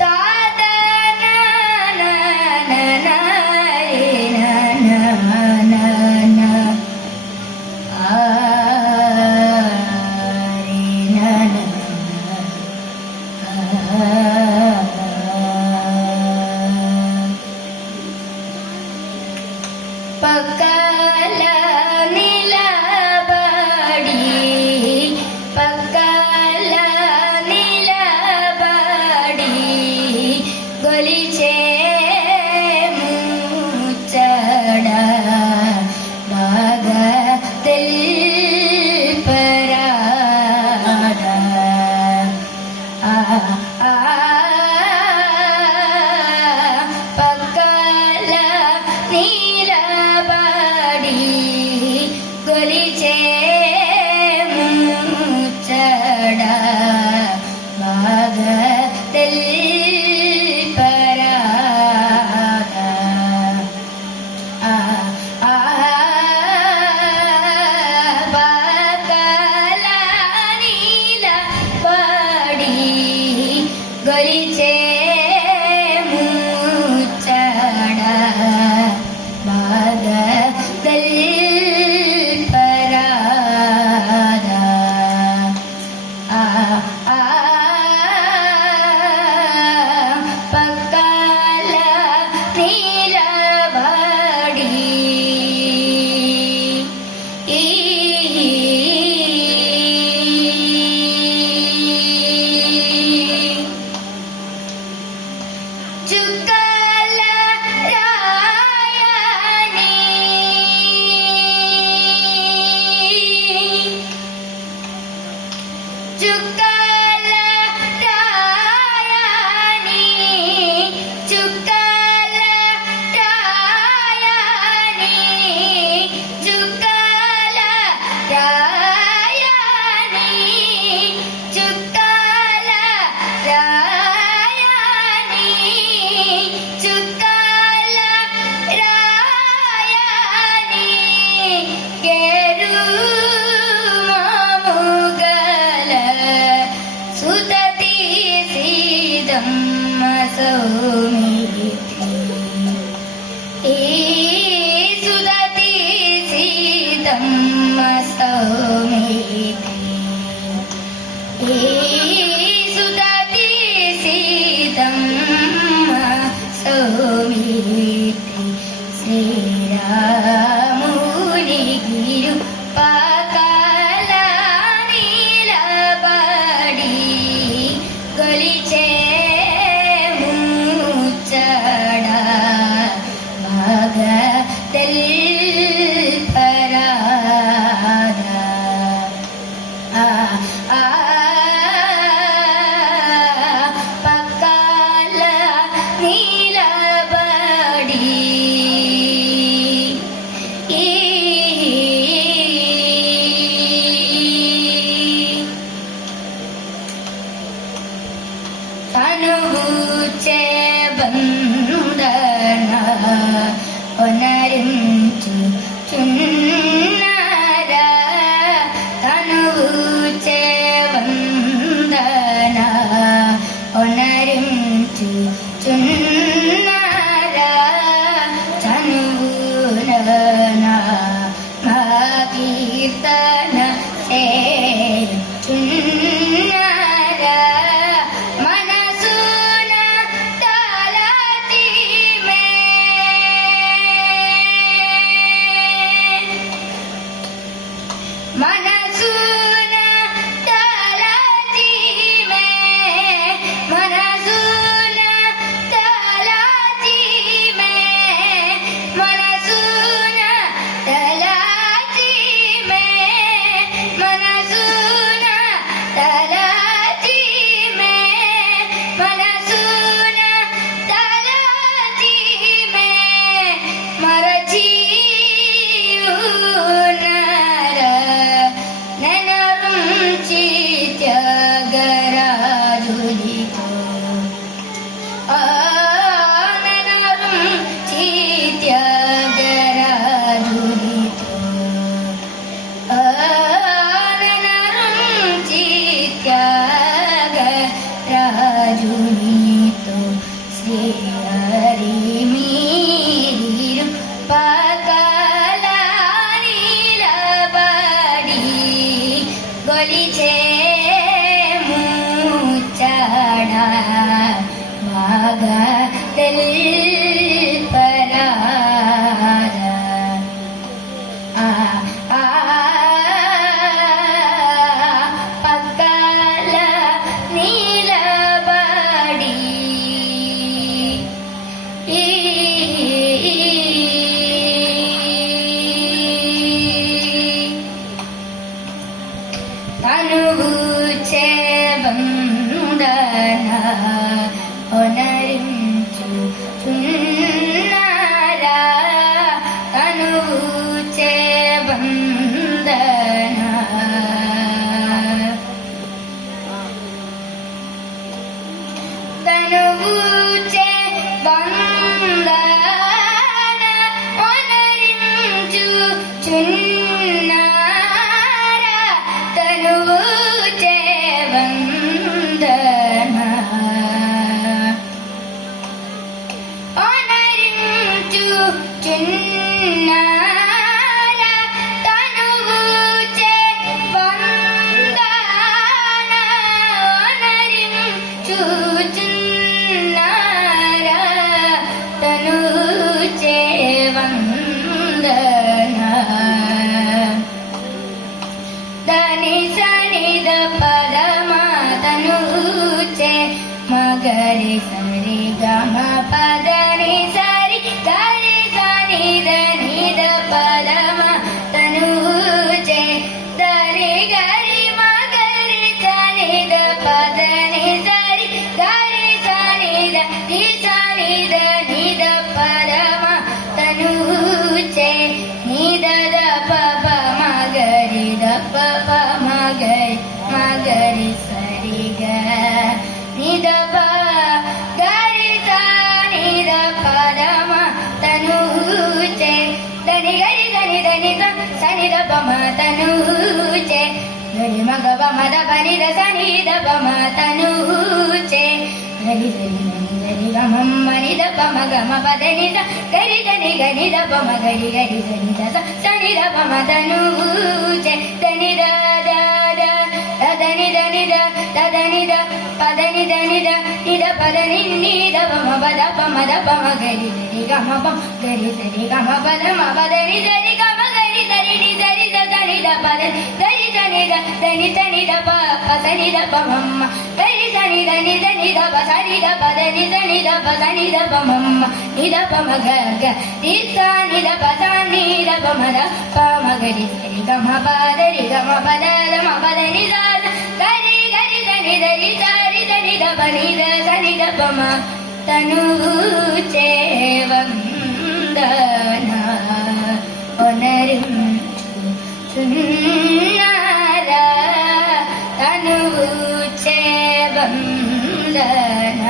తాదన గరి సరి గమ పదని సరి గరి సని దని ద పదమ తనుజే దరి గరి మగరి సని ద పదని సరి గరి సని ద ని సని ద ని ద పదమ తనుజే ని ద ద ప ప మగరి ద ప ప మగరి మగరి సరి గ ని ద ప గరి స ని ద పదమ తనుజే దని గరి దని దని ద సని ద ప మ తనుజే గరి మగ ప మ ద ప ని ద సని ద ప మ తనుజే గరి దని దని గరి గ మ మ ని ద ప మ గ మ ప ద ని ద గరి దని గని ద ప మ గరి గరి దని ద స సని ద ప మ తనుజే దని ద ద ద దని దని ద దని ద పదని దని ద ని ద పదని ని ద ప మ ప ద ప మ ద ప మ గరి దని గ మ ప గరి సరి గ మ ప ద మ ప ద ని దని గ మ గరి సరి ని సరి ద దని ద ప ద గరి దని ద దని దని ద ప ప సని ద ప మ మ గరి సని ద ని దని ద ప సని ద ప ద ని దని ద ప సని ద ప మ మ ని ద ప మ గ గ ని స ని ద ప స ని ద ప మ ద ప మ గరి సరి గ మ ప ద రి గ మ ప ద ద మ ప ద ని ద గరి గరి దని దని సరి దని ద ప ని ద సని ద ప మ తనుజే వందన ఒనరించు సున్నారా తనుజే వందన